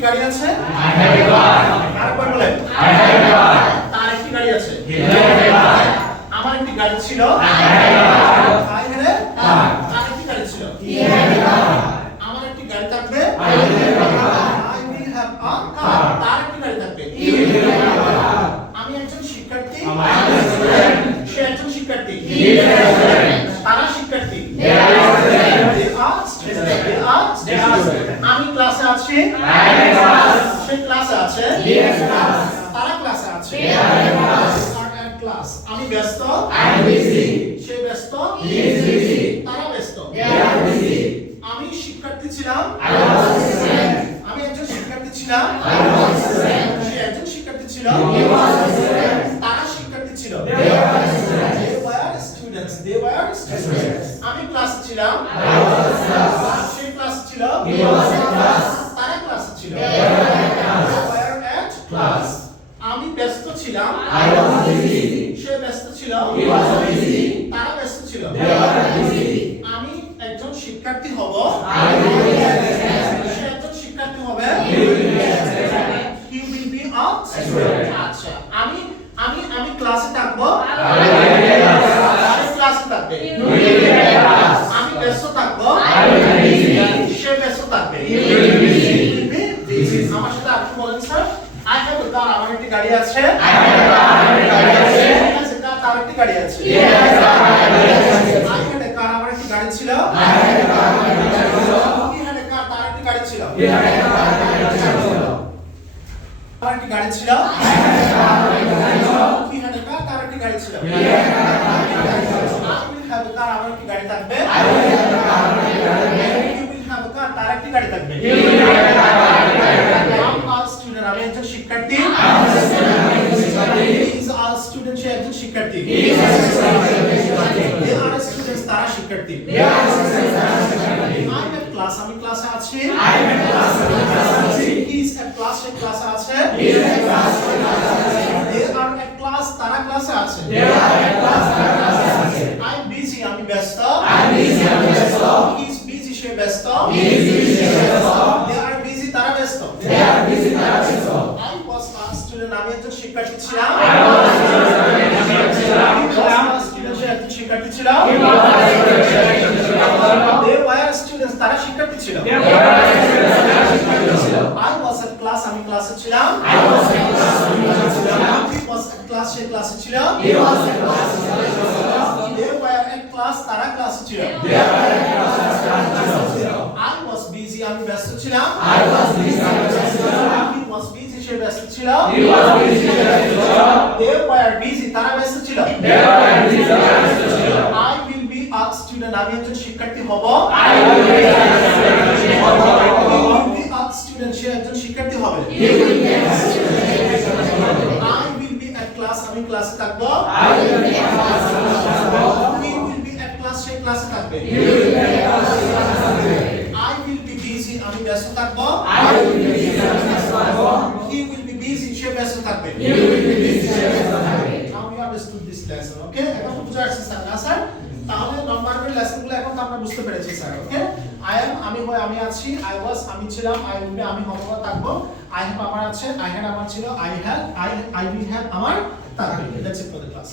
গাড়ি আছে I have a car. আরেকবার বলেন I have a car. তার একটি গাড়ি আছে He has a car. আমার একটি গাড়ি ছিল I have a car. তাই হলে car. তার একটি গাড়ি ছিল He has a car. আমার একটি গাড়ি থাকবে I will have a car. I will have a car. তার একটি গাড়ি থাকবে He will have a car. আমি একজন শিক্ষার্থী I am a student. সে একজন শিক্ষার্থী He is a student. তারা শিক্ষার্থী They are students. They are students. They are students. আমি ক্লাসে আছি I am a class. সে ক্লাসে আছে He is class. তারা ক্লাসে আছে They are in class. Are at class আমি ব্যস্ত I am busy. সে ব্যস্ত He is busy. তারা ব্যস্ত They are busy. আমি শিক্ষার্থী ছিলাম I was a student. আমি একজন শিক্ষার্থী ছিলাম I was a student. সে একজন শিক্ষার্থী ছিল He was a student. তারা শিক্ষার্থী ছিল They were students. They were students. They were students. আমি ক্লাসে ছিলাম I was a class. সে ক্লাসে ছিল He was a class. তারা ক্লাসে ছিল They were at class. They were at class. আমি ব্যস্ত ছিলাম I was busy. সে ব্যস্ত ছিল He was busy. তারা ব্যস্ত ছিল They were busy. আমি একজন শিক্ষার্থী হব I will be a student. সে একজন শিক্ষার্থী হবে He will be a student. He will be a student. আচ্ছা আমি আমি ক্লাসে থাকবো I will be a class. সে ক্লাসে থাকবে He will be a class. আমি ব্যস্ত থাকবো I will be busy. সে ব্যস্ত থাকবে He will be busy. He will be busy. আমার সাথে আপনি বলেন sir I have a car আমার একটি গাড়ি আছে I have a car. I have a car. ঠিক আছে তার একটি গাড়ি আছে He has a car. I have a car. I had a car আমার একটি গাড়ি ছিল I had a car. I have a car. He had a car তার একটি গাড়ি ছিল He had a car. I have a car. তার একটি গাড়ি ছিল I had a car. I have a car. He had a car তার একটি গাড়ি ছিল He had a car. I have a car. I will have a car আমার একটি গাড়ি থাকবে I will have a car. I have a car. You will have a car তার একটি গাড়ি থাকবে He will have a car. I have a car. I'm a student আমি একজন শিক্ষার্থী I am a student. I am a student. He is a student সে একজন শিক্ষার্থী He is a student. I am a student. They are students তারা শিক্ষার্থী They are students. I am a student. I'm at class আমি ক্লাসে আছি I am a class. I am a class. He is at class সে ক্লাসে আছে He is a class. I am a class. They are at class তারা ক্লাসে আছে They are a class. I am a class. I'm busy আমি ব্যস্ত I am busy. I am ব্যস্ত. He is busy সে ব্যস্ত He is busy. He is ব্যস্ত. They are busy তারা ব্যস্ত They are busy. They are ব্যস্ত. I was a student আমি একজন শিক্ষার্থী ছিলাম I was a student. I am a student. He was a student সে একজন শিক্ষার্থী ছিলাম He was a student. They were students তারা শিক্ষার্থী ছিল They were a student. They are students. I was at class আমি ক্লাসে ছিলাম I was a class. I am a student. He was at class সে ক্লাসে ছিল He was a class. They were at class তারা ক্লাসে ছিল They were a class. I was busy আমি ব্যস্ত ছিলাম I was busy. I am a student. He was busy সে ব্যস্ত ছিল He was busy. He was student. They were busy তারা ব্যস্ত ছিল They were busy. They are student. I will be a student আমি একজন শিক্ষার্থী হব I will be a student. He will be a student সে একজন শিক্ষার্থী হবে He will be a student. I will be at class আমি ক্লাসে থাকবো I will be a class. He will be at class সে ক্লাসে থাকবে He will be a class. I will be busy আমি ব্যস্ত থাকবো I will be busy. He will be busy সে ব্যস্ত থাকবে He will be busy. Now we understood this lesson, okay? এখন বুঝা আসছে স্যার না স্যার তাহলে নরমাল লেসনগুলো এখন তো আমরা বুঝতে পেরেছি স্যার ওকে আই এম আমি হয় আমি আছি আই ওয়াজ আমি ছিলাম আই উইল বি আমি হব বা থাকবো আই হ্যাভ আমার আছে আই হ্যাড আমার ছিল I had I will have আমার থাকবে that's it for the class